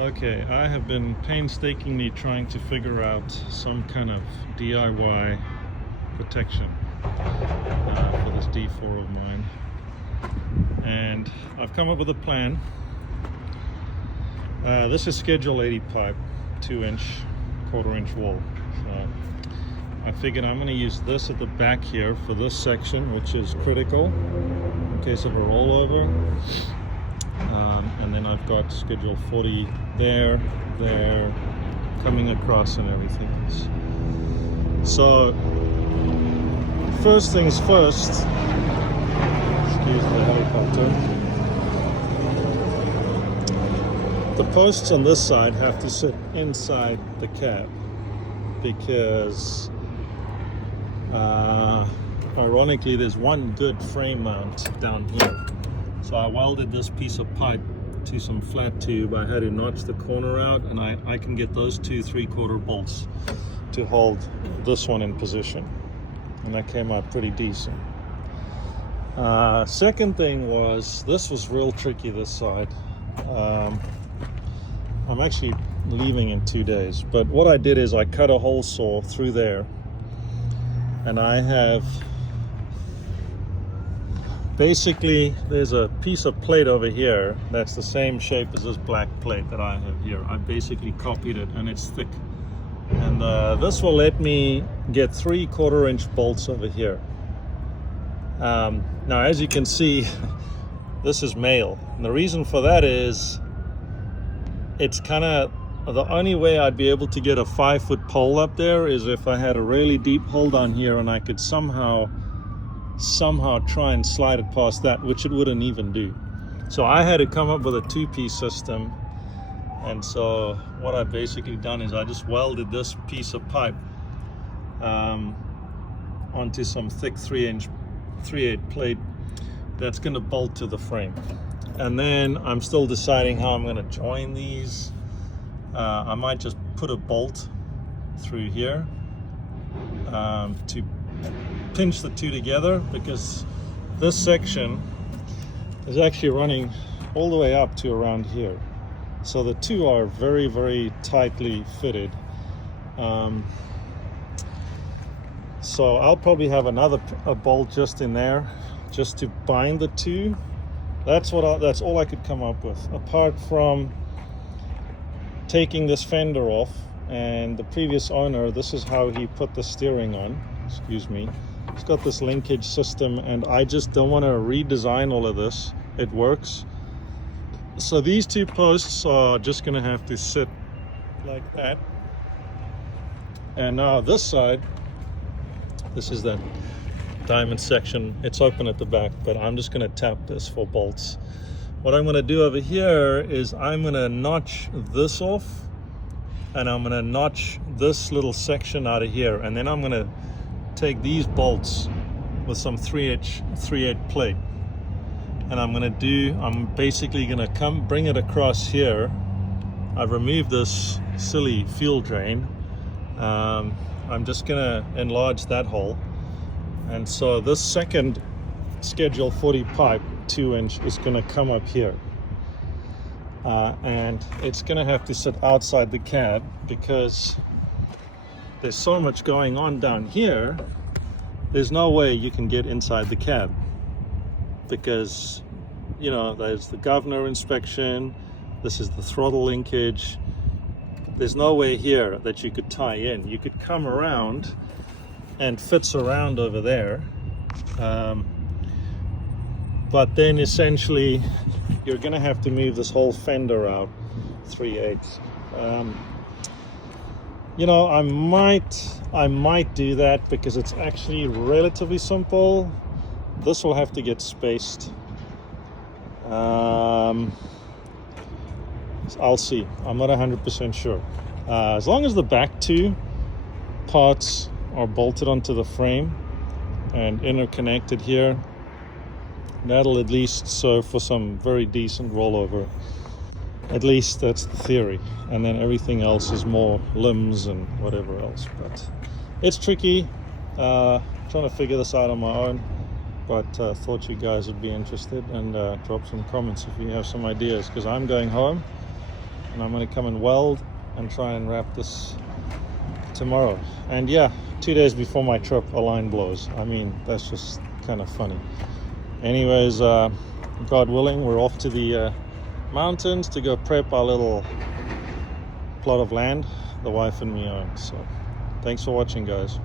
Okay, I have been painstakingly trying to figure out some kind of DIY protection for this D4 of mine, and I've come up with a plan. This is Schedule 80 pipe, 2-inch, quarter-inch wall. So I figured I'm going to use this at the back here for this section, which is critical in case of a rollover. And then I've got Schedule 40 there, coming across and everything else. So, first things first, excuse the helicopter. The posts on this side have to sit inside the cab because, ironically, there's one good frame mount down here. So I welded this piece of pipe to some flat tube. I had to notch the corner out, and I can get those 2 3/4 bolts to hold this one in position, and that came out pretty decent. Second thing was, this was real tricky, this side. I'm actually leaving in 2 days, but what I did is I cut a hole saw through there, and I have basically, there's a piece of plate over here that's the same shape as this black plate that I have here. I basically copied it, and it's thick. And this will let me get 3/4 inch bolts over here. Now, as you can see, this is male. And the reason for that is, it's kind of the only way I'd be able to get a 5-foot pole up there is if I had a really deep hole down here and I could somehow try and slide it past that, which it wouldn't even do. So I had to come up with a 2-piece system. And so what I've basically done is I just welded this piece of pipe onto some thick 3/8 plate that's going to bolt to the frame. And then I'm still deciding how I'm going to join these. I might just put a bolt through here to pinch the two together, because this section is actually running all the way up to around here. So the two are very, very tightly fitted. So I'll probably have a bolt just in there, just to bind the two. That's all I could come up with, apart from taking this fender off. And the previous owner, this is how he put the steering on. Excuse me. It's got this linkage system, and I just don't want to redesign all of this. It works. So these 2 posts are just going to have to sit like that. And now this side, this is that diamond section. It's open at the back, but I'm just going to tap this for bolts. What I'm going to do over here is I'm going to notch this off, and I'm going to notch this little section out of here, and then I'm going to take these bolts with some 3/8 plate, and I'm basically going to bring it across here. I've removed this silly fuel drain. I'm just going to enlarge that hole, and so this second Schedule 40 pipe, 2-inch, is going to come up here, and it's going to have to sit outside the cab because there's so much going on down here. There's no way you can get inside the cab because, you know, there's the governor inspection, this is the throttle linkage. There's no way here that you could tie in. You could come around and fits around over there, but then essentially you're gonna have to move this whole fender out 3/8. You know, I might do that because it's actually relatively simple. This will have to get spaced. I'll see. I'm not 100% sure. As long as the back 2 parts are bolted onto the frame and interconnected here, that'll at least serve for some very decent rollover. At least that's the theory, and then everything else is more limbs and whatever else. But it's tricky, trying to figure this out on my own. but thought you guys would be interested, and drop some comments if you have some ideas, because I'm going home and I'm going to come and weld and try and wrap this tomorrow. And yeah, 2 days before my trip, a line blows. I mean, that's just kind of funny. Anyways, God willing, we're off to the mountains to go prep our little plot of land the wife and me own. So thanks for watching, guys.